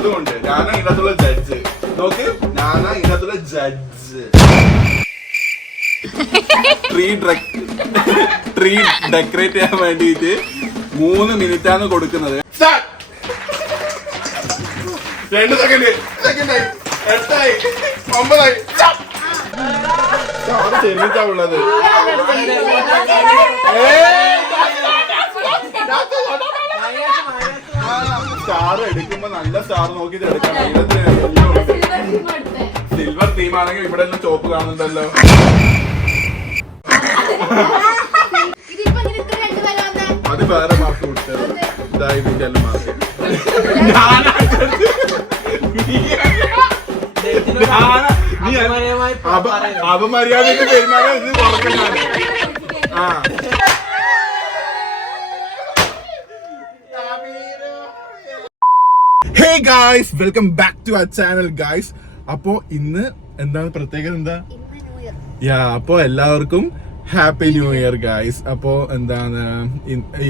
അതുകൊണ്ട് ഞാനാ ഇതിനകത്തുള്ള ജഡ്ജ്. നോക്ക്, ഞാനാ ഇതിനകത്തുള്ള ജഡ്ജ്. ട്രീ ഡെക്കറേറ്റ് ചെയ്യാൻ വേണ്ടിയിട്ട് 3 മിനിറ്റാണ് കൊടുക്കുന്നത്. 2 സെക്കൻഡ്, 8ആയി, 9ആയി. ചെന്നിട്ടാ ഉള്ളത്. സ്റ്റാർ എടുക്കുമ്പോ നല്ല സ്റ്റാർ നോക്കിട്ട് എടുക്കണം. സിൽവർ തീം ആണെങ്കിൽ ഇവിടെ എല്ലാം ചോപ്പ് കാണുന്നുണ്ടല്ലോ. അത് വേറെ മാർക്ക് കൊടുത്തത്. ഇതിന്റെ എല്ലാം മാർക്ക് അപമര്യാദക്ക് പെരുമാറാൻ ഇത് കുറക്കലാണ്. Hey guys, welcome back to our channel guys. അപ്പോ ഇന്ന് എന്താണ് പ്രത്യേകത? എന്താ? അപ്പോ എല്ലാവർക്കും ഹാപ്പി ന്യൂ ഇയർ ഗായ്സ്. അപ്പോ എന്താണ്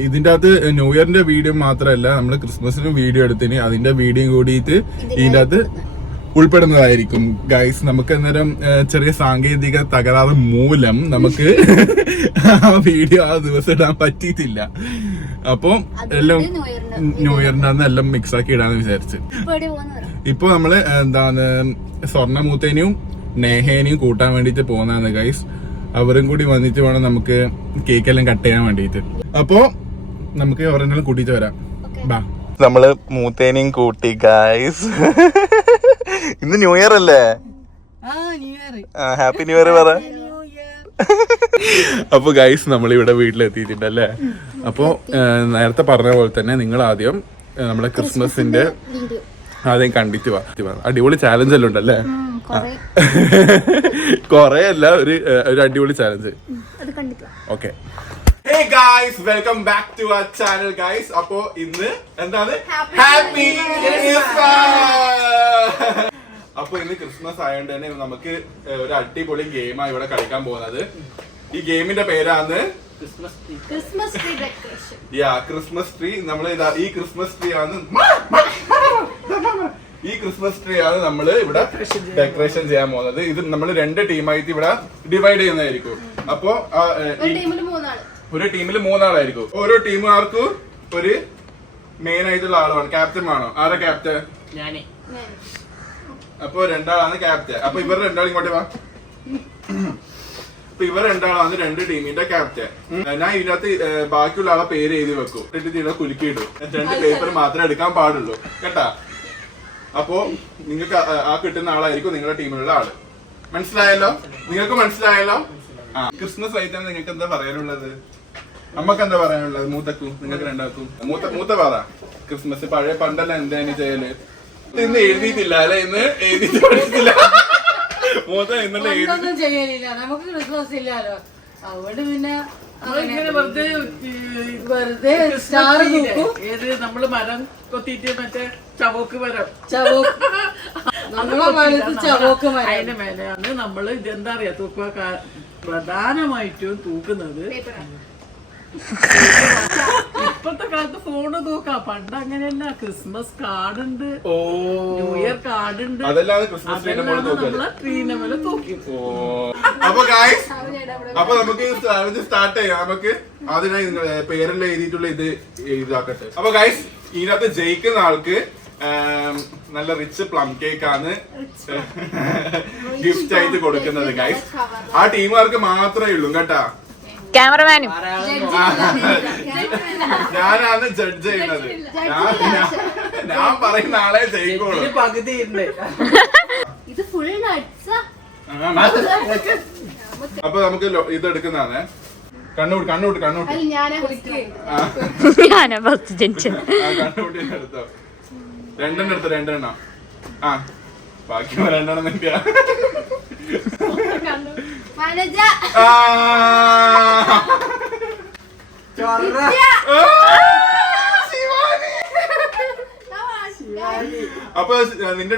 ഇതിന്റെ അകത്ത് ന്യൂ ഇയറിന്റെ വീഡിയോ മാത്രമല്ല, നമ്മള് ക്രിസ്മസിനും വീഡിയോ എടുത്തിന്. അതിന്റെ വീഡിയോ കൂടിയിട്ട് ഇതിന്റെ അകത്ത് ഉൾപ്പെടുന്നതായിരിക്കും ഗൈസ്. നമുക്ക് അന്നേരം ചെറിയ സാങ്കേതിക തകരാറ് മൂലം നമുക്ക് ആ വീഡിയോ ആ ദിവസം ഇടാൻ പറ്റിയിട്ടില്ല. അപ്പൊ എല്ലാം ന്യൂ ഇയറിന്റെ അന്ന് എല്ലാം മിക്സ് ആക്കി ഇടാന്ന് വിചാരിച്ച്. ഇപ്പൊ നമ്മള് എന്താണ് സ്വർണ്ണമൂത്തേനെയും നേഹേനെയും കൂട്ടാൻ വേണ്ടിട്ട് പോകുന്നതാണ് ഗൈസ്. അവരും കൂടി വന്നിട്ട് വേണം നമുക്ക് കേക്കെല്ലാം കട്ട് ചെയ്യാൻ വേണ്ടിട്ട്. അപ്പൊ നമുക്ക് അവരെല്ലാം കൂട്ടിട്ട് വരാം. ബാ, നമ്മള് മൂത്തേനെയും കൂട്ടി ഗൈസ്. ഇന്ന് ന്യൂ ഇയർ അല്ലേ? ഹാപ്പി ന്യൂ ഇയർ പറ. അപ്പൊ ഗൈസ്, നമ്മളിവിടെ വീട്ടിലെത്തിയിട്ടുണ്ടല്ലേ. അപ്പൊ നേരത്തെ പറഞ്ഞ പോലെ തന്നെ നിങ്ങൾ ആദ്യം നമ്മളെ ക്രിസ്മസിന്റെ ആദ്യം കണ്ടിട്ട് വാ. അടിപൊളി ചാലഞ്ച് എല്ലാം ഉണ്ടല്ലേ? കൊറേ അല്ല, ഒരു അടിപൊളി challenge. Okay, hey guys, welcome back to our channel guys. അപ്പോ ഇന്ന് എന്താണ്? Happy Christmas. അപ്പൊ ഇന്ന് ക്രിസ്മസ് ആയതുകൊണ്ട് തന്നെ നമുക്ക് ഒരു അടിപൊളി ഗെയിമാണ് ഇവിടെ കളിക്കാൻ പോകുന്നത്. ഈ ഗെയിമിന്റെ പേരാണ് Christmas tree decoration. Christmas tree. നമ്മൾ ഈ ക്രിസ്മസ് ട്രീ ആണ് നമ്മള് ഇവിടെ ഡെക്കറേഷൻ ചെയ്യാൻ പോകുന്നത്. ഇത് നമ്മൾ 2 ടീമായിട്ട് ഇവിടെ ഡിവൈഡ് ചെയ്യുന്നതായിരിക്കും. അപ്പോ ഒരു ടീമിൽ 3 ആളായിരിക്കും. ഓരോ ടീമുകാർക്കും ഒരു മെയിൻ ആയിട്ടുള്ള ആളാണ്. ക്യാപ്റ്റൻ ആണോ? ആരാ ക്യാപ്റ്റൻ? അപ്പൊ 2 ആളാണ് ക്യാപ്റ്റൻ. അപ്പൊ ഇവർ 2 ഇങ്ങോട്ട് വാ. അപ്പൊ ഇവർ 2 ആളാണ് 2 ടീമിന്റെ ക്യാപ്റ്റൻ. ഞാൻ ഇതിനകത്ത് ബാക്കിയുള്ള ആളെ പേര് എഴുതി വെക്കും. ഇതിനെ കുലുക്കിയിടും. 2 പേപ്പർ മാത്രമേ എടുക്കാൻ പാടുള്ളൂ കേട്ടാ. അപ്പോ നിങ്ങൾക്ക് ആ കിട്ടുന്ന ആളായിരിക്കും നിങ്ങളുടെ ടീമിലുള്ള ആള്. മനസ്സിലായല്ലോ? നിങ്ങൾക്ക് മനസ്സിലായല്ലോ? ക്രിസ്മസ് ആയിട്ട് നിങ്ങൾക്ക് എന്താ പറയാനുള്ളത്? അമ്മക്ക് എന്താ പറയാനുള്ളത്? മൂത്തക്കും നിങ്ങൾക്ക് 2ആൾക്കും. മൂത്ത പറ. ക്രിസ്മസ് പഴയ പണ്ടല്ല എന്താണ് ചെയ്യല്? ഇന്ന് എഴുതിയിട്ടില്ല അല്ലെ? ഇന്ന് എഴുതിയിട്ട് പഠിച്ചിട്ടില്ല. മൂത്ത ഇന്നലെ ചെയ്യലില്ല. നമുക്ക് ക്രിസ്മസ് ഇല്ലല്ലോ. അവിടെ പിന്നെ വെറുതെ സ്റ്റാർ നോക്കും. ഏത് നമ്മള് മരം കൊത്തിയിട്ട് മറ്റേ ചവോക്ക് മരം, ചവോക്ക് മരം, അതിന്റെ മേലെയാണ് നമ്മള് ഇതെന്താ അറിയാ തൂക്കുക. പ്രധാനമായിട്ടും തൂക്കുന്നത് ഇപ്പത്തെ കാലത്ത് ഫോണ് തൂക്കാം. പണ്ട് അങ്ങനെയല്ല. ക്രിസ്മസ് കാർഡ് ഉണ്ട്, ന്യൂ ഇയർ കാർഡ് ഉണ്ട്. നമ്മളെ ട്രീനെ മേലെ തൂക്കി. അപ്പൊ നമുക്ക് സ്റ്റാർട്ട് ചെയ്യാം. നമുക്ക് അതിനായി പേരെല്ലാം എഴുതിയിട്ടുള്ള ഇത് എഴുതാക്കട്ടെ. അപ്പൊ ഗൈസ്, ഇതിനകത്ത് ജയിക്കുന്ന ആൾക്ക് നല്ല റിച്ച് പ്ലം കേക്ക് ആണ് ഗിഫ്റ്റ് ആയിട്ട് കൊടുക്കുന്നത് ഗൈസ്. ആ ടീമുകാർക്ക് മാത്രമേ ഉള്ളൂ കേട്ടാ. ക്യാമറമാനും ഞാനാണ് ജഡ്ജ് ചെയ്യുന്നത്. ഞാൻ പറയുന്ന ആളെ ജയിക്കുള്ളൂ. പകുതി അപ്പൊ നമുക്ക് ഇത് എടുക്കുന്നതാണ്. കണ്ണൂട്ട് കണ്ണൂട്ടി എടുത്തോ. 2 എടുത്തോ. 2 ബാക്കി 2 നിൽക്കുക. അപ്പൊ നിന്റെ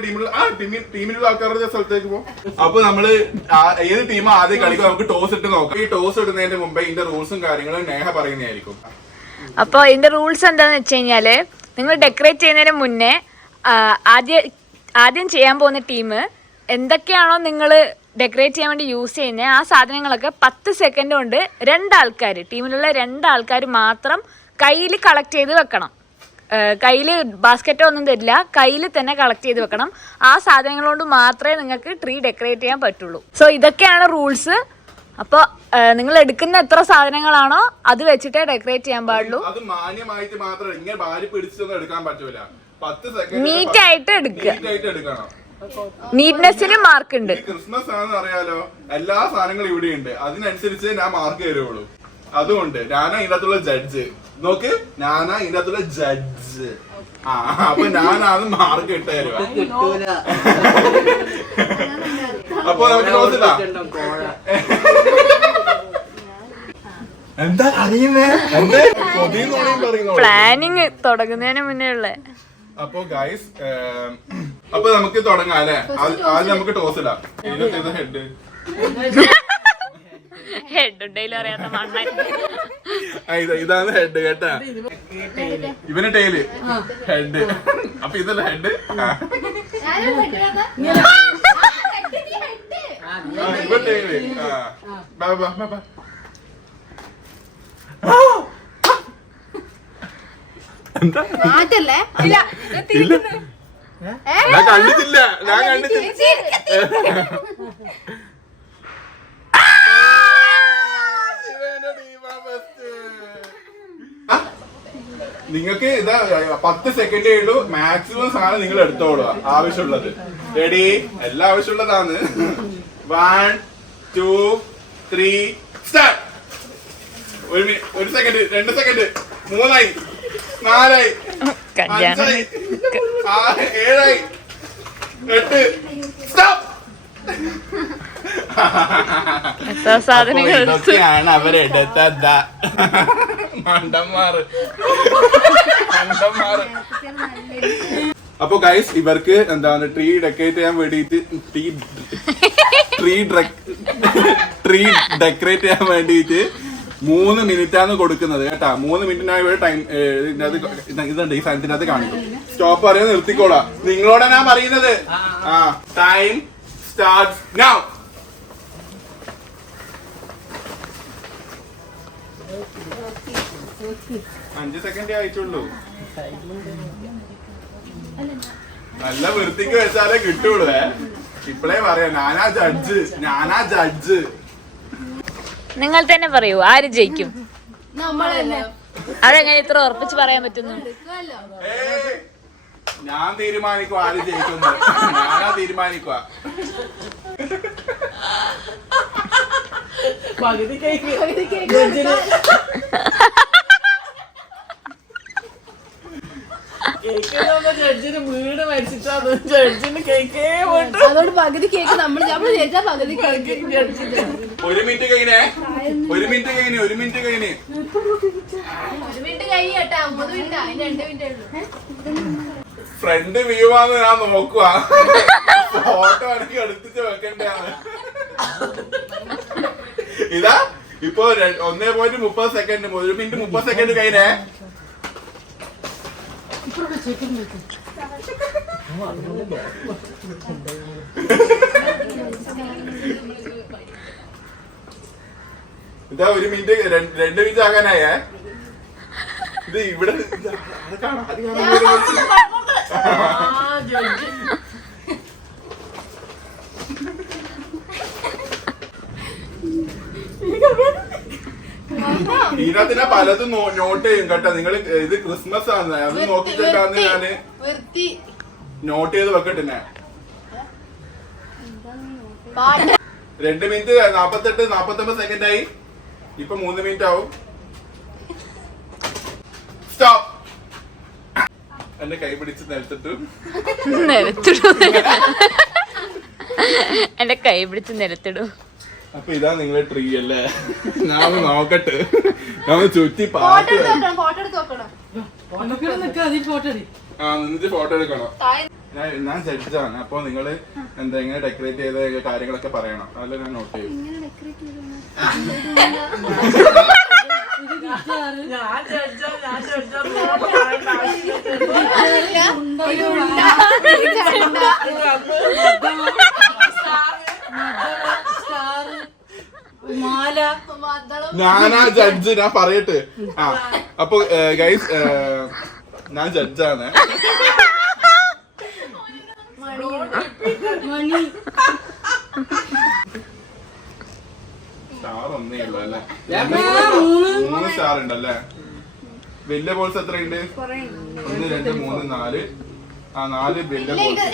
ടീമിലുള്ള ആൾക്കാരുടെ സ്ഥലത്തേക്ക് പോകും. അപ്പൊ നമ്മള് ഏത് ടീം ആദ്യം കളിക്കും നമുക്ക് ടോസ് ഇട്ട് നോക്കാം. ഈ ടോസ് ഇടുന്നതിന്റെ മുമ്പേ ഇതിന്റെ റൂൾസും കാര്യങ്ങളും നേഹ പറയുന്നതായിരിക്കും. അപ്പൊ ഇതിന്റെ റൂൾസ് എന്താന്ന് വെച്ച് കഴിഞ്ഞാല്, നിങ്ങൾ ഡെക്കറേറ്റ് ചെയ്യുന്നതിന് മുന്നേ ആദ്യം ചെയ്യാൻ പോകുന്ന ടീം എന്തൊക്കെയാണോ നിങ്ങൾ ഡെക്കറേറ്റ് ചെയ്യാൻ വേണ്ടി യൂസ് ചെയ്യുന്നത് ആ സാധനങ്ങളൊക്കെ 10 സെക്കൻഡ് കൊണ്ട് ടീമിലുള്ള 2 ആൾക്കാർ മാത്രം കയ്യിൽ കളക്ട് ചെയ്ത് വെക്കണം. കയ്യിൽ ബാസ്ക്കറ്റോ ഒന്നും തരില്ല, കയ്യിൽ തന്നെ കളക്ട് ചെയ്ത് വെക്കണം. ആ സാധനങ്ങൾ കൊണ്ട് മാത്രമേ നിങ്ങൾക്ക് ട്രീ ഡെക്കറേറ്റ് ചെയ്യാൻ പറ്റുള്ളൂ. സോ ഇതൊക്കെയാണ് റൂൾസ്. അപ്പോൾ നിങ്ങൾ എടുക്കുന്ന എത്ര സാധനങ്ങളാണോ അത് വെച്ചിട്ടേ ഡെക്കറേറ്റ് ചെയ്യാൻ പാടുള്ളൂ. നീറ്റ് ആയിട്ട് എടുക്കണം. നീറ്റ്നെസ്സിന് മാർക്ക് ഉണ്ട്. ക്രിസ്മസ് ആണെന്ന് അറിയാലോ, എല്ലാ സാധനങ്ങളും ഇവിടെ ഉണ്ട്, അതിനനുസരിച്ച് ഞാൻ മാർക്ക് തരുള്ളൂ. അതുകൊണ്ട് ഞാനാ ഇതിനകത്തുള്ള ജഡ്ജ്. നോക്ക്, ഞാനാ ഇതിനകത്തുള്ള ജഡ്ജ്. അപ്പൊ ഞാനാണ് മാർക്ക് ഇട്ട് തരുക. അപ്പൊ നമുക്ക് നോക്കില്ല എന്താ അറിയുന്നേ, പ്ലാനിങ് തുടങ്ങുന്നതിന് മുന്നേ ഉള്ള. അപ്പൊ ഗൈസ്, അപ്പൊ നമുക്ക് തുടങ്ങാം അല്ലെ. ആദ്യം നമുക്ക് ടോസ് ഇടാം. ഹെഡ് ഹെഡ് അറിയാത്ത മണ്ണൻ. ഇതാണ് ഹെഡ് കേട്ടാ. ഇവന് ടൈല്, ഹെഡ്. അപ്പൊ ഇതല്ല ഹെഡ്. ഇവൻ ടൈല്. എന്താ ഞാൻ കണ്ടിട്ടില്ല. നിങ്ങൾക്ക് ഇതാ 10 സെക്കൻഡേ ഉള്ളൂ. മാക്സിമം സാധനം നിങ്ങൾ എടുത്തോളുക, ആവശ്യമുള്ളത്. റെഡി? എല്ലാം ആവശ്യമുള്ളതാണ്. 1 2 3 സ്റ്റാർട്ട്. 1 സെക്കൻഡ്, 2 സെക്കൻഡ്, 3 ആയി, 4 ആയി, 5 ആയി, 6 7 ആയി, 8 സ്റ്റോപ്പ്. ഇതൊക്കെയാണ് അവരെടുത്തത്. മണ്ടന്മാറ്. അപ്പൊ ഗൈസ്, ഇവർക്ക് എന്താണ് ട്രീ ഡെക്കറേറ്റ് ചെയ്യാൻ വേണ്ടിട്ട് ട്രീ ഡെക്കറേറ്റ് ചെയ്യാൻ വേണ്ടിട്ട് 3 മിനിറ്റാണ് കൊടുക്കുന്നത് കേട്ടാ. 3 മിനിറ്റിനായി ഇവിടെ ടൈം ഇതുണ്ട്, ഈ സാധനത്തിനകത്ത് കാണിക്കും. സ്റ്റോപ്പ് പറയാൻ നിർത്തിക്കോളാം. നിങ്ങളോടാ ഞാൻ പറയുന്നത്. Time start now. അഞ്ച് സെക്കൻഡേ ആയിട്ടുള്ളൂ. നല്ല വൃത്തിക്ക് വെച്ചാലേ കിട്ടുള്ളൂ. ഇപ്പളേ പറയാം, ഞാനാ ജഡ്ജ്. നിങ്ങൾ തന്നെ പറയൂ, ആര് ജയിക്കും? അതെങ്ങനെ ഇത്ര ഉറപ്പിച്ച് പറയാൻ പറ്റുന്നു? ഞാൻ തീരുമാനിക്കുക ആര് ജയിക്കുന്നത്. ഞാനാ തീരുമാനിക്കുക. ജഡ്ജിന് വീട് മരിച്ചിട്ടാണ് ജഡ്ജിന് കേക്കേ പോയിട്ട്. അതുകൊണ്ട് പകുതി കേക്ക് നമ്മൾ ജയിച്ചാ പകുതി കേക്ക്. 1 മിനിറ്റ് കഴിഞ്ഞേ, 1 മിനിറ്റ് കഴിഞ്ഞ്, 1 മിനിറ്റ് കഴിഞ്ഞ്, 1 മിനിറ്റ് കഴിഞ്ഞ് കേട്ടാ. 9 മിനിറ്റ്, 2 മിനിറ്റ്. ഫ്രണ്ട് വ്യൂ ആണെന്ന് ഞാൻ നോക്കുക. ഫോട്ടോ ആണെങ്കിൽ എടുത്തിട്ട് വെക്കണ്ടാണ്. ഇതാ ഇപ്പൊ 1.30 സെക്കൻഡ്, 1 മിനിറ്റ് 30 സെക്കൻഡ് കഴിഞ്ഞേ. ഇതാ 1 മിനിറ്റ് 2 മിനിറ്റ് ആകാനായേ. ഇത് ഇവിടെ ഇതിനകത്തിനെ പലതും നോട്ട് ചെയ്യും കേട്ടോ. നിങ്ങൾ ഇത് ക്രിസ്മസ് ആണ്, അത് നോക്കിയിട്ടാണ് ഞാന് നോട്ട് ചെയ്ത് വെക്കട്ടെ. 2 മിനിറ്റ് 48 49 സെക്കൻഡ് ആയി. ഇപ്പൊ 3 മിനിറ്റ് ആവും. സ്റ്റോപ്പ്. എന്റെ കൈ പിടിച്ച് നിലത്തിട്ടു. എന്റെ കൈ പിടിച്ച് നിലത്തിടൂ. അപ്പൊ ഇതാ നിങ്ങളെ ട്രീ അല്ലേ. ഞാൻ നോക്കട്ടെ, നമ്മൾ ചുറ്റി പാട്ട്. നിന്നിട്ട് ഫോട്ടോ എടുക്കണോ? ഞാൻ ജഡ്ജാണ്. അപ്പൊ നിങ്ങള് എന്താ ഇങ്ങനെ ഡെക്കറേറ്റ് ചെയ്ത കാര്യങ്ങളൊക്കെ പറയണം. അതല്ല ഞാൻ നോട്ട് ചെയ്യും. ഞാനാ ജഡ്ജ്, ഞാൻ പറയട്ടെ. ആ അപ്പൊ ഗൈസ്, ഞാൻ ജഡ്ജാണ്. സ്റ്റാർ ഒന്നേ ഉള്ളൂ അല്ലേ? 3 സ്റ്റാർ ഉണ്ടല്ലേ? വലിയ ബോൾസ് എത്രയുണ്ട്? 1 2 3 4. ആ 4 വലിയ ബോൾസ്.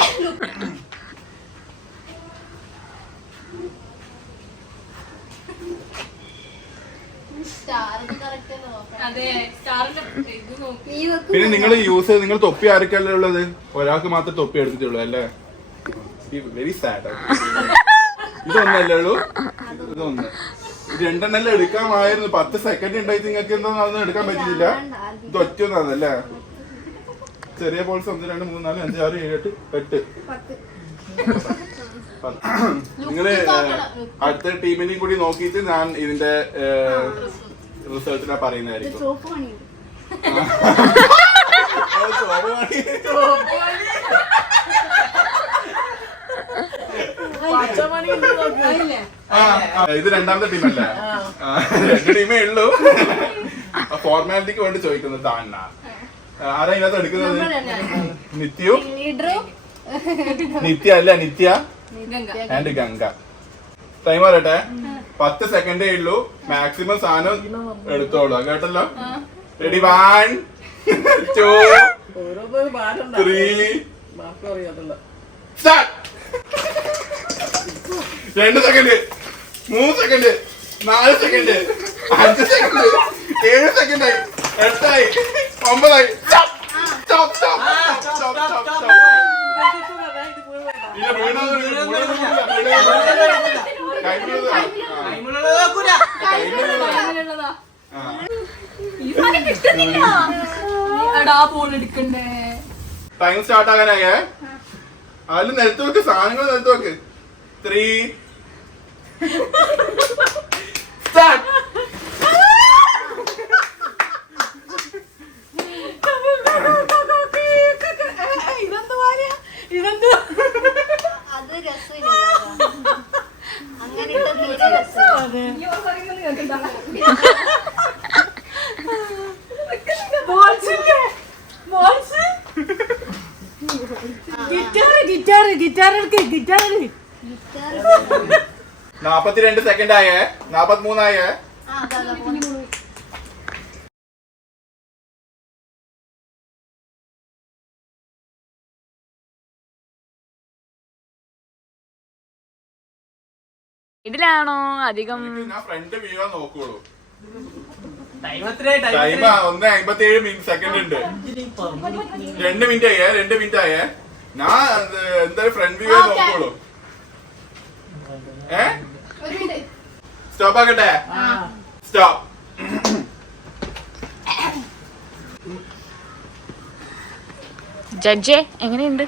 പിന്നെ നിങ്ങൾ നിങ്ങൾ തൊപ്പി ആർക്കല്ലേ ഉള്ളത്? ഒരാൾക്ക് മാത്രം തൊപ്പി എടുത്തിട്ടുള്ളൂ അല്ലേ? Very sad. ഇതൊന്നല്ലേ ഉള്ളൂ? ഇതൊന്ന്. 2 എണ്ണം എടുക്കാമായിരുന്നു. 10 സെക്കൻഡ് ഉണ്ടായി. നിങ്ങൾക്ക് എന്താണെന്ന് എടുക്കാൻ പറ്റില്ല. ഇത് ഒറ്റൊന്നല്ലേ? ചെറിയ ബോൾസ് 1 2 3 4 5 6 7 8 നിങ്ങള് അടുത്ത ടീമിനെയും കൂടി നോക്കിയിട്ട് ഞാൻ ഇതിന്റെ റിസൾട്ടിനെ പറയുന്നതായിരിക്കും. ഇത് രണ്ടാമത്തെ ടീമല്ലേ? 2 ടീമേ ഉള്ളൂ. ഫോർമാലിറ്റിക്ക് വേണ്ടി ചോദിക്കുന്നത് താന്ന. ആരാ ഇതിനകത്ത് എടുക്കുന്നത്? നിത്യു? നിത്യ അല്ല, നിത്യ ആൻഡ് ഗംഗ. ടൈം പറയട്ടെ. 10 സെക്കൻഡേ ഉള്ളൂ. മാക്സിമം സാധനം എടുത്തോളൂ. കേട്ടല്ലോ? Ready? 1 2 3 start. 2 second, 3 second, 4 second, 5 second, 7 second, 8 ആയി, 9 ആയി. Stop stop stop stop stop. Time start ആകാനായേ. അതിൽ നിലത്ത് വെക്ക്, സാധനങ്ങൾ നിലത്ത് വെക്ക്. 3 സ്റ്റാർട്ട്. ഗിറ്റാർ 42 സെക്കൻഡ് ആയേ. 43 ആയേ. ഇതിലാണോ അധികം? ഞാൻ ഫ്രണ്ട് വ്യൂ നോക്കുള്ളൂ. ടൈം 1:57 സെക്കൻഡ് ഉണ്ട്. 2 മിനിറ്റ് ആയേ. 2 മിനിറ്റ് ആയേ. ഞാൻ എന്തായാലും ഫ്രണ്ട് വ്യൂ നോക്കുള്ളൂ. സ്റ്റോപ്പ് ആക്കട്ടെ? സ്റ്റോപ്പ്. ജഡ്ജെ എങ്ങനെയുണ്ട്?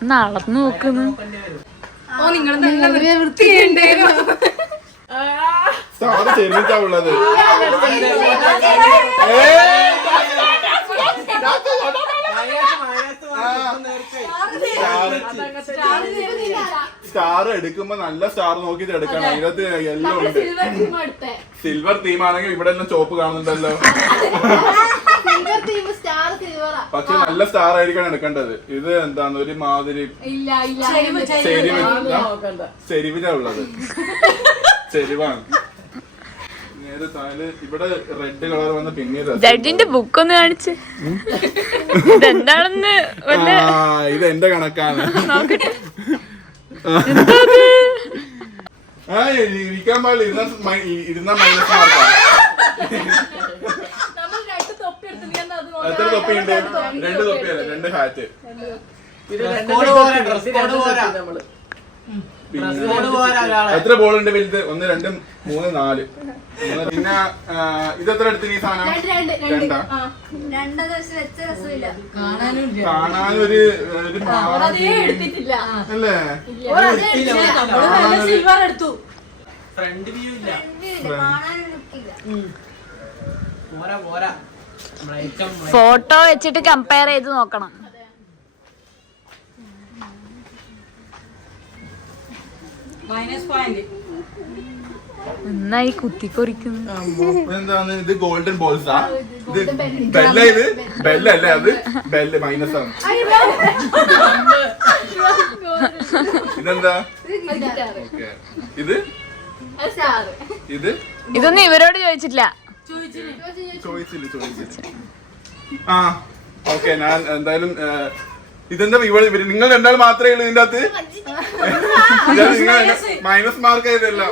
ഒന്ന് അളന്നു നോക്കുന്നു. സ്റ്റാർ ചെറുതാ ഉള്ളത്. സ്റ്റാർ എടുക്കുമ്പോ നല്ല സ്റ്റാർ നോക്കിട്ട് എടുക്കണം. അതിനകത്ത് എല്ലാം ഉണ്ട്. സിൽവർ തീം ആണെങ്കിൽ ഇവിടെ എല്ലാം ചോപ്പ് കാണുന്നുണ്ടല്ലോ. പക്ഷെ നല്ല സ്റ്റാർ ആയിരിക്കണം എടുക്കേണ്ടത്. ഇത് എന്താണ് ഒരു മാതിരി ചെരിവിനാ ഉള്ളത്. ചെരിവാണ്. ഇവിടെ റെഡ് കളർ വന്ന് പിന്നീട് ജഡ്ജിന്റെ ബുക്ക് ഒന്ന് കാണിച്ച്. ഇതെന്താണെന്ന് ഇത് എന്റെ കണക്കാണ്. ഇരിക്കാൻ പാടില്ല. ഇരുന്ന മൈനസ് മാർക്കാണ്. എത്ര തൊപ്പിയുണ്ട്? 2 തൊപ്പിയല്ലേ? 2 ഹാറ്റ്. എത്ര ബോൾ ഉണ്ട് വലുത്? 1 2 3 4. പിന്നെ ഇതെത്ര എടുത്തു ഈ സാധനം? 2. കാണാനൊരു അല്ലേ? ഫോട്ടോ വെച്ചിട്ട് കമ്പയർ ചെയ്ത് നോക്കണം. നന്നായി കുത്തിക്കൊറിക്കുന്നു. എന്താണ് ഇത്? ഗോൾഡൻ ബോൾസാ? ഇത് ബെല്ല? ഇത് ബെല്ല അല്ലേ? അത് ബെല്ല് മൈനസ് ആണ്. ഇതെന്താ? ഓക്കെ. ഇത് ഇത് ഇതൊന്നും ഇവരോട് ചോദിച്ചിട്ടില്ല. ചോദിച്ചില്ല. ആ ഓക്കെ. ഞാൻ എന്തായാലും ഇതെന്താ ഇവര് നിങ്ങൾ രണ്ടാൾ മാത്രമേ ഉള്ളൂ ഇതിന്റെ അകത്ത്? മൈനസ് മാർക്ക് ആയതല്ല.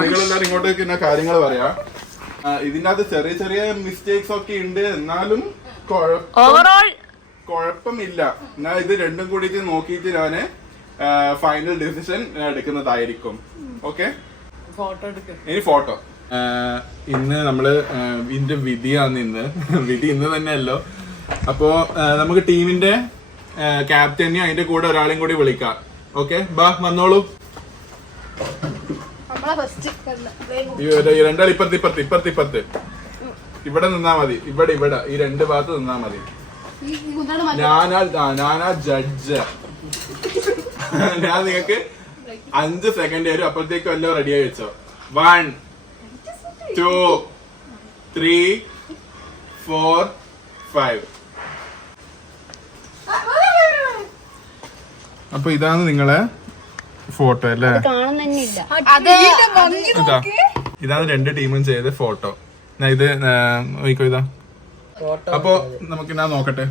നിങ്ങളെല്ലാരും ഇങ്ങോട്ടേക്ക് പിന്നെ കാര്യങ്ങൾ പറയാ. ഇതിന്റെ അകത്ത് ചെറിയ ചെറിയ മിസ്റ്റേക്സ് ഒക്കെ ഉണ്ട്, എന്നാലും ഓവറോൾ കുഴപ്പമില്ല. ഞാൻ ഇത് രണ്ടും കൂടിയിട്ട് നോക്കിയിട്ട് ഞാന് ഫൈനൽ ഡിസിഷൻ എടുക്കുന്നതായിരിക്കും. ഓക്കെ, ഇനി ഫോട്ടോ. ഇന്ന് നമ്മള് ഇതിന്റെ വിധിയാണ് ഇന്ന്. വിധി ഇന്ന് തന്നെയല്ലോ. അപ്പോ നമുക്ക് ടീമിന്റെ ക്യാപ്റ്റനെയും അതിന്റെ കൂടെ ഒരാളെയും കൂടി വിളിക്കാം. ഓക്കെ, ബാ വന്നോളൂ. രണ്ടാൾ ഇപ്പുറത്ത് ഇവിടെ നിന്നാ മതി. ഇവിടെ ഈ രണ്ട് ഭാഗത്ത് നിന്നാ മതി. ഞാനാ ജഡ്ജ്. ഞാൻ നിങ്ങൾക്ക് 5 സെക്കൻഡ് തരും. അപ്പോഴത്തേക്കും എല്ലാം റെഡിയായി വെച്ചോ. 1 2 3 4 5. അപ്പൊ ഇതാണ് നിങ്ങളെ ഫോട്ടോ അല്ലേ? ഇതാണ് രണ്ട് ടീമും ചെയ്ത ഫോട്ടോ. ഇത് ഇതാ. അപ്പൊ നമുക്ക് ഞാൻ നോക്കട്ടെ.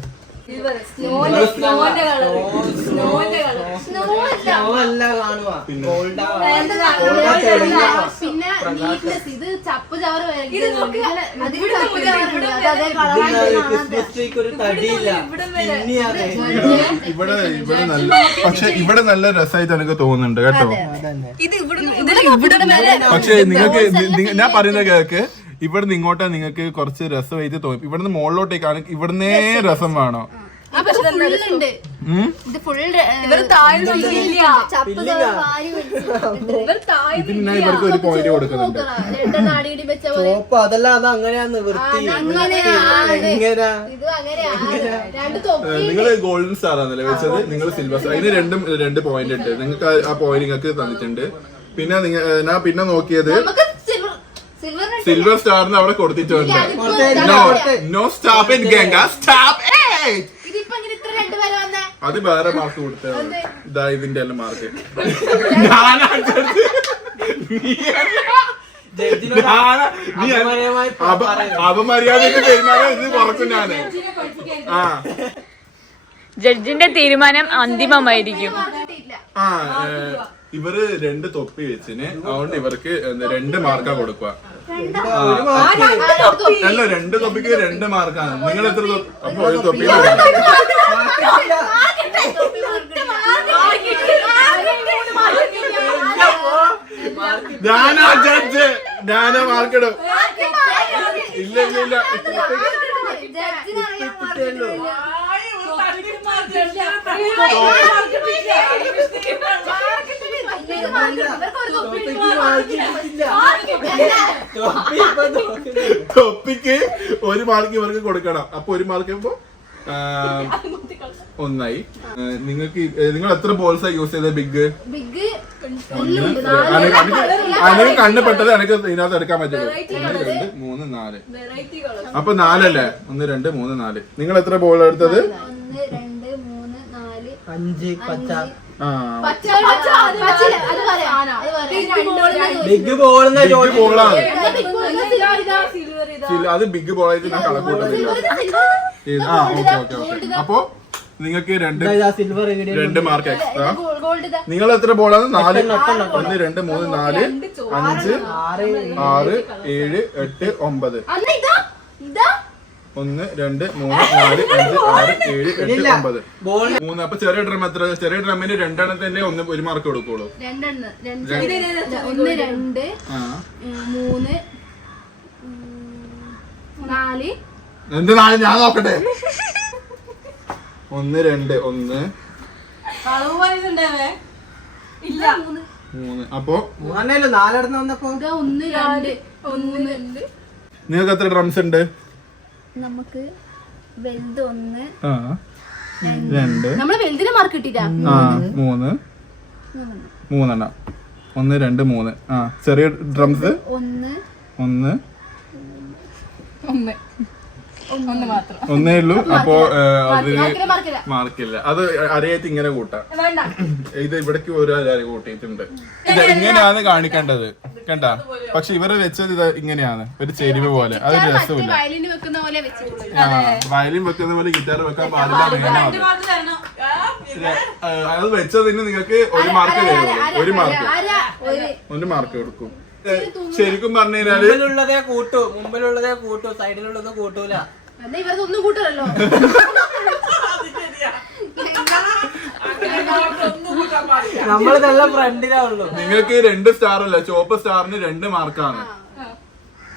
ഇവിടെ നല്ല, പക്ഷെ ഇവിടെ നല്ല രസമായിട്ട് എനിക്ക് തോന്നുന്നുണ്ട് കേട്ടോ. പക്ഷെ നിങ്ങൾക്ക് ഞാൻ പറയുന്ന കേൾക്ക്, ഇവിടുന്ന് ഇങ്ങോട്ടാ നിങ്ങൾക്ക് കുറച്ച് രസമായിട്ട് തോന്നും. ഇവിടുന്ന് മുകളിലോട്ടേക്കാണ്. ഇവിടുന്നേ രസം വേണോ? ഇതിന് ഞാൻ ഇവർക്ക് ഒരു പോയിന്റ് കൊടുക്കുന്നുണ്ട്. നിങ്ങള് ഗോൾഡൻ സ്റ്റാർ ആണല്ലേ വെച്ചത്, നിങ്ങൾ സിൽവർ സ്റ്റാർ. അതിന് രണ്ട് പോയിന്റ് ഉണ്ട്. നിങ്ങൾക്ക് ആ പോയിന്റ് നിങ്ങൾക്ക് തന്നിട്ടുണ്ട്. പിന്നെ ഞാൻ പിന്നെ നോക്കിയത് സിൽവർ സ്റ്റാറിന് അവിടെ കൊടുത്തിട്ടുണ്ട്. No stop in Ganga, stop. അത് വേറെ മാർക്ക് കൊടുത്തത്. ഇതാ ഇതിന്റെ എല്ലാം മാർക്ക്. അപമര്യാദക്ക് പെരുമാറാൻ ഇത് കുറക്കും ഞാന്. ജഡ്ജിന്റെ തീരുമാനം അന്തിമമായിരിക്കും. ഇവര് 2 തൊപ്പി വെച്ചിന്, അതുകൊണ്ട് ഇവർക്ക് 2 മാർക്കാ കൊടുക്കുക. അല്ല, 2 തൊപ്പിക്ക് 2 മാർക്കാണ്. നിങ്ങൾ എത്ര അപ്പൊ ഒരു തൊപ്പി ഞാനാ ജഡ്ജ്, ഞാനാ മാർക്കിടും. ഇല്ല തൊപ്പിക്ക് 1 മാർക്ക് ഇവർക്ക് കൊടുക്കണം. അപ്പൊ 1 മാർക്ക് ഇപ്പൊ 1 നിങ്ങൾ എത്ര ബോൾസാ യൂസ് ചെയ്തത്? ബിഗ് എനിക്ക് കണ്ണ് പെട്ടത് എനിക്ക് ഇതിനകത്ത് എടുക്കാൻ പറ്റുള്ളൂ. 1 2 3 4. അപ്പൊ 4 അല്ലേ? 1 2 3 4. നിങ്ങൾ എത്ര ബോൾ എടുത്തത്? 1 2 3 4 5 ബിഗ് ബോളാണ്. അത് ബിഗ് ബോൾ ആയിട്ട് ഞാൻ കണക്കൂട്ടുന്നില്ല. ഓക്കെ. അപ്പൊ നിങ്ങൾക്ക് 2 മാർക്ക് എക്സ്ട്രാ. നിങ്ങൾ എത്ര ബോളാണ്? 4. 1 2 3 4 5 6 7 8 9. 1 2 3 4 5 6 7 8 9 3. അപ്പൊ ചെറിയ ഡ്രം എത്ര? ചെറിയ ഡ്രമ്മിന് 2 എണ്ണത്തന്നെ 1 മാർക്ക് കൊടുക്കുള്ളൂ. 1 2 3 4. എന്ത് 4? ഞാൻ നോക്കട്ടെ. 1 2 1 ഇല്ല 3. അപ്പോ 4 വന്നപ്പോ 1 2 3 നിങ്ങൾക്ക് എത്ര ഡ്രംസ് ഉണ്ട്? നമുക്ക് വലുത് 1 2 നമ്മള് വലുതിന് മാർക്ക് കിട്ടിട്ടാ 3 3 1 2 3. ചെറിയ ഡ്രംസ് 1 ഒന്നേ ഉള്ളൂ. അപ്പോ അതിന് മാർക്കില്ല മാർക്കില്ല. അത് അറിയാത്ത ഇങ്ങനെ കൂട്ടാം. ഇത് ഇവിടേക്ക് ഒരു അരി കൂട്ടിയിട്ടുണ്ട്. ഇത് ഇങ്ങനെയാണ് കാണിക്കേണ്ടത് കണ്ട. പക്ഷെ ഇവരെ വെച്ചത് ഇത് ഇങ്ങനെയാണ്, ഒരു ചെരിവ് പോലെ. അത് രസമില്ല. വയലിന് വെക്കുന്ന പോലെ വെച്ചിട്ടുള്ളൂ. വയലിൻ വെക്കുന്ന പോലെ ഗിറ്റാർ വെക്കാൻ പാടില്ല. അത് വെച്ചതിന് നിങ്ങൾക്ക് 1 മാർക്ക് തരുള്ളൂ. 1 മാർക്ക് കൊടുക്കും. ശരിക്കും പറഞ്ഞു കഴിഞ്ഞാല് മുമ്പിലുള്ളതേ കൂട്ടൂ സൈഡിലുള്ളത് കൂട്ടൂല. എന്നാ ഇവരൊന്നും കൂട്ടല്ലോ. നമ്മള് നല്ല ഫ്രണ്ടിലാ ഉള്ളു. നിങ്ങൾക്ക് 2 സ്റ്റാർ അല്ല, ചുവപ്പ് സ്റ്റാറിന് 2 മാർക്കാണ്.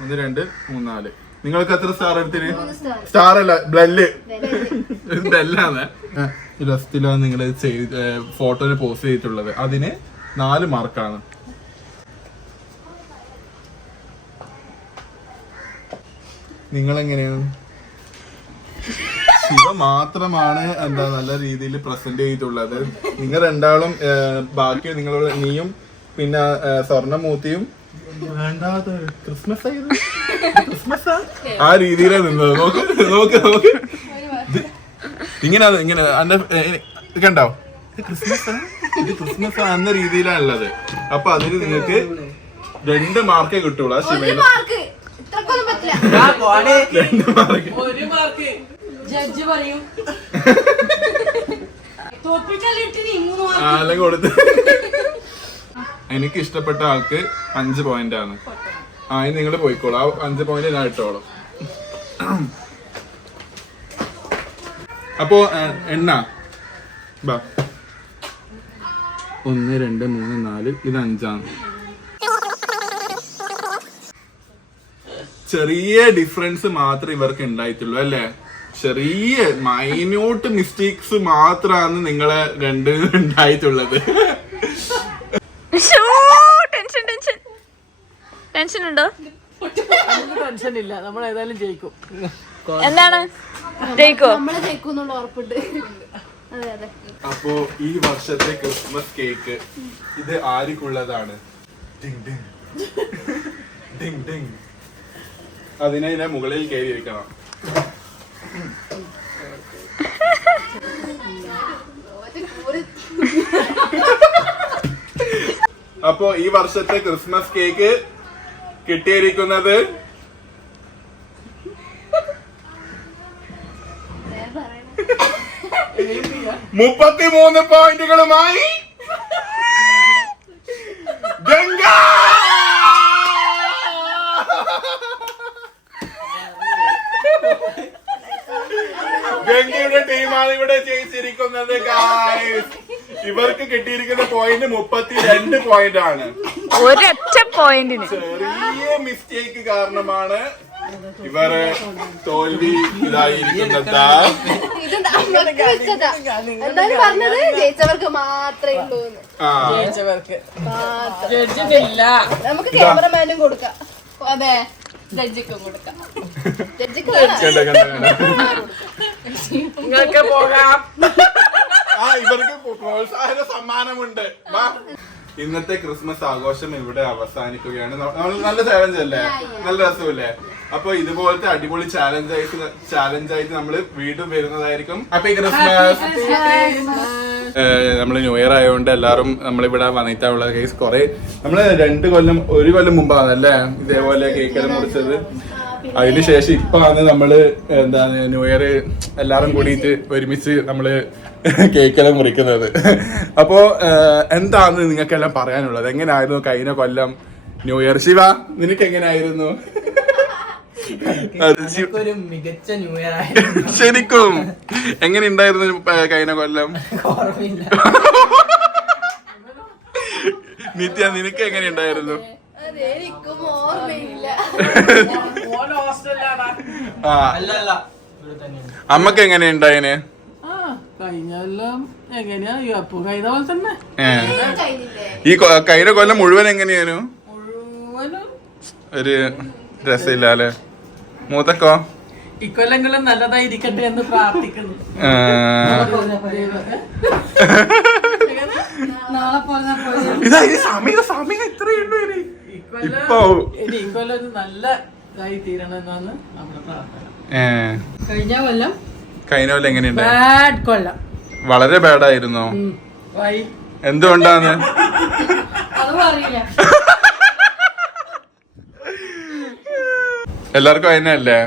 1 2 3 4. നിങ്ങൾക്ക് എത്ര സ്റ്റാർ എടുത്തിന്? സ്റ്റാർ അല്ല, ബെല്ലാണ്. രസ്റ്റിലാണ് നിങ്ങൾ ഫോട്ടോയിൽ പോസ്റ്റ് ചെയ്തിട്ടുള്ളത്. അതിന് 4 മാർക്കാണ്. നിങ്ങളെങ്ങനെയാണ്? ശിവ മാത്രമാണ് എന്താ നല്ല രീതിയിൽ പ്രസന്റ് ചെയ്തിട്ടുള്ളത്. നിങ്ങൾ രണ്ടാളും ബാക്കി നിങ്ങളുടെ നീയും പിന്നെ സ്വർണ്ണമൂർത്തിയും ക്രിസ്മസ് ആ രീതിയിലാണ് നിന്നത്. നോക്ക് ഇങ്ങനെ എന്റെ കണ്ടോ, ഇത് ക്രിസ്മസ് എന്ന രീതിയിലാണ് ഉള്ളത്. അപ്പൊ അതിന് നിങ്ങൾക്ക് 2 മാർക്കേ കിട്ടുള്ളൂ. ശിവന് 2 മാർക്ക്. ജഡ്ജി പറയും കൊടുത്ത് എനിക്ക് ഇഷ്ടപ്പെട്ട ആൾക്ക് 5 പോയിന്റ് ആണ്. ഇത് നിങ്ങൾ പോയിക്കോളൂ. ആ 5 പോയിന്റ് ഞാൻ ഇട്ടോളൂ. അപ്പോ എണ്ണ 1 2 3 4. ഇത് 5ആണ്. ചെറിയ ഡിഫറൻസ് മാത്രമേ ഇവർക്ക് ഉണ്ടായിട്ടുള്ളൂ അല്ലേ? ചെറിയ മൈന്യൂട്ട് മിസ്റ്റേക്സ് മാത്രമാണ് നിങ്ങളെ 2 ഉണ്ടായിട്ടുള്ളത്. ടെൻഷൻ ഉണ്ടോ? ടെൻഷൻ ഇല്ല, നമ്മൾ ഏതായാലും ജയിക്കും. എന്താണ് ജയിക്കോ? നമ്മള് ജയിക്കുന്നുള്ള ഉറപ്പുണ്ട്. അതെ അതെ. അപ്പോ ഈ വർഷത്തെ ക്രിസ്മസ് കേക്ക് ഇത് ആർക്കുള്ളതാണ്? അതിനെ മുകളിൽ കയറി ഇരിക്കണം. അപ്പോ ഈ വർഷത്തെ ക്രിസ്മസ് കേക്ക് കിട്ടിയിരിക്കുന്നത് 33 പോയിന്റുകളുമായി ഗംഗ. ഗംഗയുടെ ടീമാണ് ഇവിടെ ജയിച്ചിരിക്കുന്നത് ഗായ്സ്. ഇവർക്ക് കിട്ടിയിരിക്കുന്ന പോയിന്റ് 32 പോയിന്റ് ആണ്. ഒരൊറ്റ പോയിന്റിന് ചെറിയ മിസ്റ്റേക്ക് കാരണമാണ് ഇവര് തോൽവി ഇതായിരിക്കുന്നത്. എന്താണ് പറഞ്ഞത്? ജയിച്ചവർക്ക് മാത്രമേ ഉള്ളൂ. നമുക്ക് ക്യാമറമാനും കൊടുക്കാം. അതെ, ജഡ്ജിക്കും കൊടുക്കാം. നിങ്ങൾക്ക് പോകാം. ഇവർക്ക് പ്രോത്സാഹന സമ്മാനമുണ്ട്. ഇന്നത്തെ ക്രിസ്മസ് ആഘോഷം ഇവിടെ അവസാനിക്കുകയാണ്. നല്ല ചാലഞ്ച് അല്ലേ? നല്ല രസമല്ലേ? അപ്പൊ ഇതുപോലത്തെ അടിപൊളി ചാലഞ്ചായിട്ട് നമ്മള് വീണ്ടും വരുന്നതായിരിക്കും. Happy Christmas. നമ്മള് ന്യൂ ഇയർ ആയതുകൊണ്ട് എല്ലാരും നമ്മളിവിടെ വന്നിട്ടുള്ള കേസ് കുറെ നമ്മള് 1 കൊല്ലം മുമ്പാണ് അല്ലേ ഇതേപോലെ കേക്കെല്ലാം മുറിച്ചത്. അതിനുശേഷം ഇപ്പാണ് നമ്മള് എന്താണ് ന്യൂ ഇയർ എല്ലാരും കൂടിയിട്ട് ഒരുമിച്ച് നമ്മള് കേക്കെല്ലാം മുറിക്കുന്നത്. അപ്പോ എന്താണ് നിങ്ങൾക്കെല്ലാം പറയാനുള്ളത്? എങ്ങനെയായിരുന്നു കഴിഞ്ഞ കൊല്ലം ന്യൂ ഇയർ? ശിവ, നിനക്ക് എങ്ങനെയായിരുന്നു? ഒരു മികച്ച ന്യൂ ഇയർ ആയിരുന്നു. ശരിക്കും എങ്ങനെ ഉണ്ടായിരുന്നു കഴിഞ്ഞ കൊല്ലം? നിത്യ, നിനക്ക് എങ്ങനെ ഉണ്ടായിരുന്നു? എനിക്കും ഓർമ്മയില്ല. അമ്മക്ക് എങ്ങനെ ഉണ്ടായിന്? കഴിഞ്ഞെല്ലാം എങ്ങനെയാ അപ്പൊ കഴിഞ്ഞ പോലെ തന്നെ ഈ കഴിഞ്ഞ കൊല്ലം മുഴുവൻ എങ്ങനെയായിരുന്നു? മുഴുവനും ഒരു രസമില്ല അല്ലെ? മൂത്തക്കോ? ഇക്കൊല്ലെങ്കിലും നല്ലതായിരിക്കട്ടെ എന്ന് പ്രാർത്ഥിക്കുന്നു. നാളെ ഇതാ ഈ സമയം എത്രയുണ്ട് ഇപ്പൊ? ഇനി ഇക്കൊല്ലം ഒരു നല്ല ഇതായി തീരണമെന്നാണ് നമ്മുടെ പ്രാർത്ഥന. കഴിഞ്ഞ കൊല്ലം എങ്ങനെയുണ്ട്? ബാഡ് കൊല്ലം, വളരെ ബാഡായിരുന്നോ? വൈ എന്തുകൊണ്ടാണ്? അതും അറിയില്ല. എല്ലാവർക്കും അതിനല്ലേ?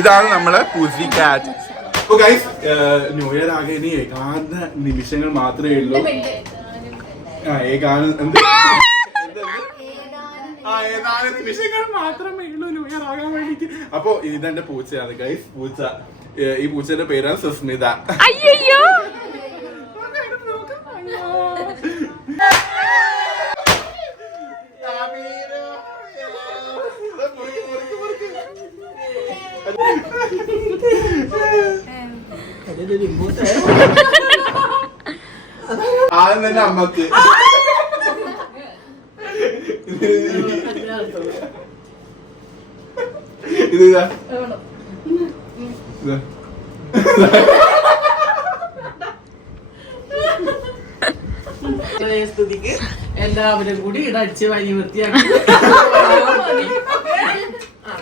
ഇതാണ് നമ്മളെ പൂസി കാറ്റ്. ന്യൂ ഇയർ ആകെ ഇനി ഏകാന്ത നിമിഷങ്ങൾ മാത്രമേ ഉള്ളൂ. ഏതാനും നിമിഷങ്ങൾ മാത്രമേ ഉള്ളൂ ന്യൂ ഇയർ ആകാൻ വേണ്ടിട്ട്. അപ്പൊ ഇതെന്റെ പൂച്ചയാണ് ഗൈസ്. ഈ പൂച്ചയുടെ പേരാണ് സുസ്മിത. അയ്യോ ആദ്യം തന്നെ അമ്മക്ക് ഇതാ സ്തുതിക്ക് എല്ലാവരും കൂടി ഇടടിച്ച് വരി വൃത്തിയാക്കി